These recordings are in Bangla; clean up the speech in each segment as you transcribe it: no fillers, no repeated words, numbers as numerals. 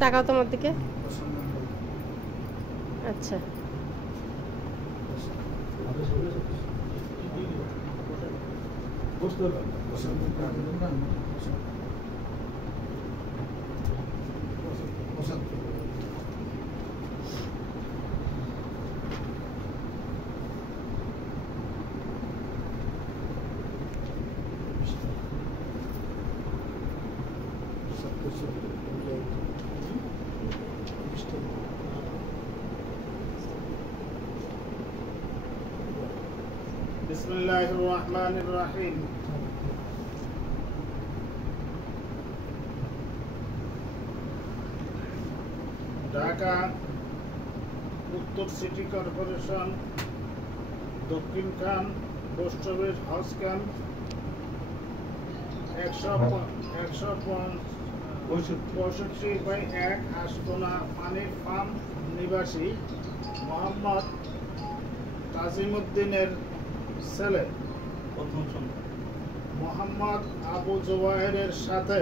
তাকাও তোমার দিকে। আচ্ছা বিসমিল্লাহির রহমানির রহিম। ঢাকা উত্তর সিটি কর্পোরেশন দক্ষিণ খান post office house camp 165/1 Ashkona পানির ফার্ম নিবাসী মোহাম্মদ তাজিমউদ্দিনের ছেলে মোহাম্মদ আবু জুবায়েরের সাথে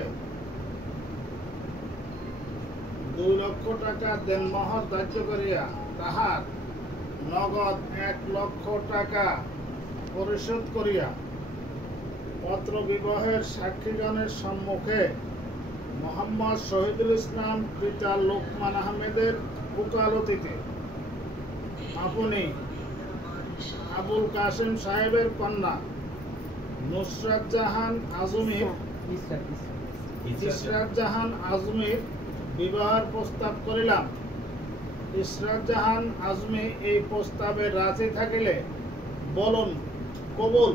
2 লক্ষ টাকা দেনমোহর ধার্য করিয়া তাহার নগদ 1 লক্ষ টাকা পরিশোধ করিয়া পত্র বিবাহের সাক্ষীগণের সম্মুখে মোহাম্মদ শহীদুল ইসলাম পিতা লোকমান আহমেদের উকালতিতে আপনি আবুল কাসেম সাহেবের কন্যা নুসরাত জাহান আজমির বিবাহের প্রস্তাব করিলাম। ইসরাত জাহান আজমি এই প্রস্তাবে রাজি থাকিলে বলুন কবুল।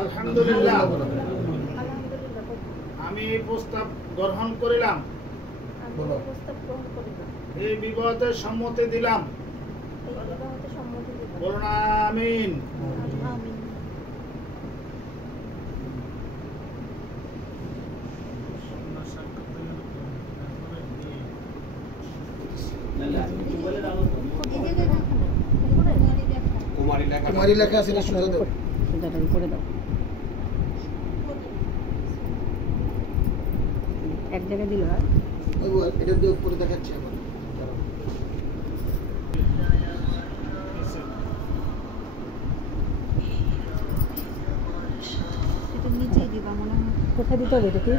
আলহামদুলিল্লাহ, আমি এই প্রস্তাব গ্রহণ করিলাম, এই বিবাহতে সম্মতি দিলাম। বলুন আমিন। কুমারী লেখা আছে না? শুনে দাও, করে দাও। এক জায়গায় দিল। এটা দিয়ে উপরে দেখাচ্ছি এখন। এটা নিচে দিবা মনে হয়। কোথায় দিতে হবে এটা কি?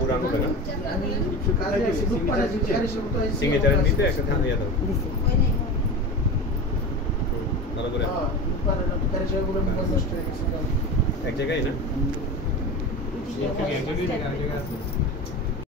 পুরানো করে আমি একটু কাজে আছি, গ্রুপ পাড়া দিতে আর সব তো সিগনেচার দিতে একটা ধান দিয়ে দাও। দিছি। ভালো করে হ্যাঁ, গ্রুপ পাড়া তার সবগুলো মোবাইল নষ্ট হয়ে গেছে। এক জায়গায় না? এটা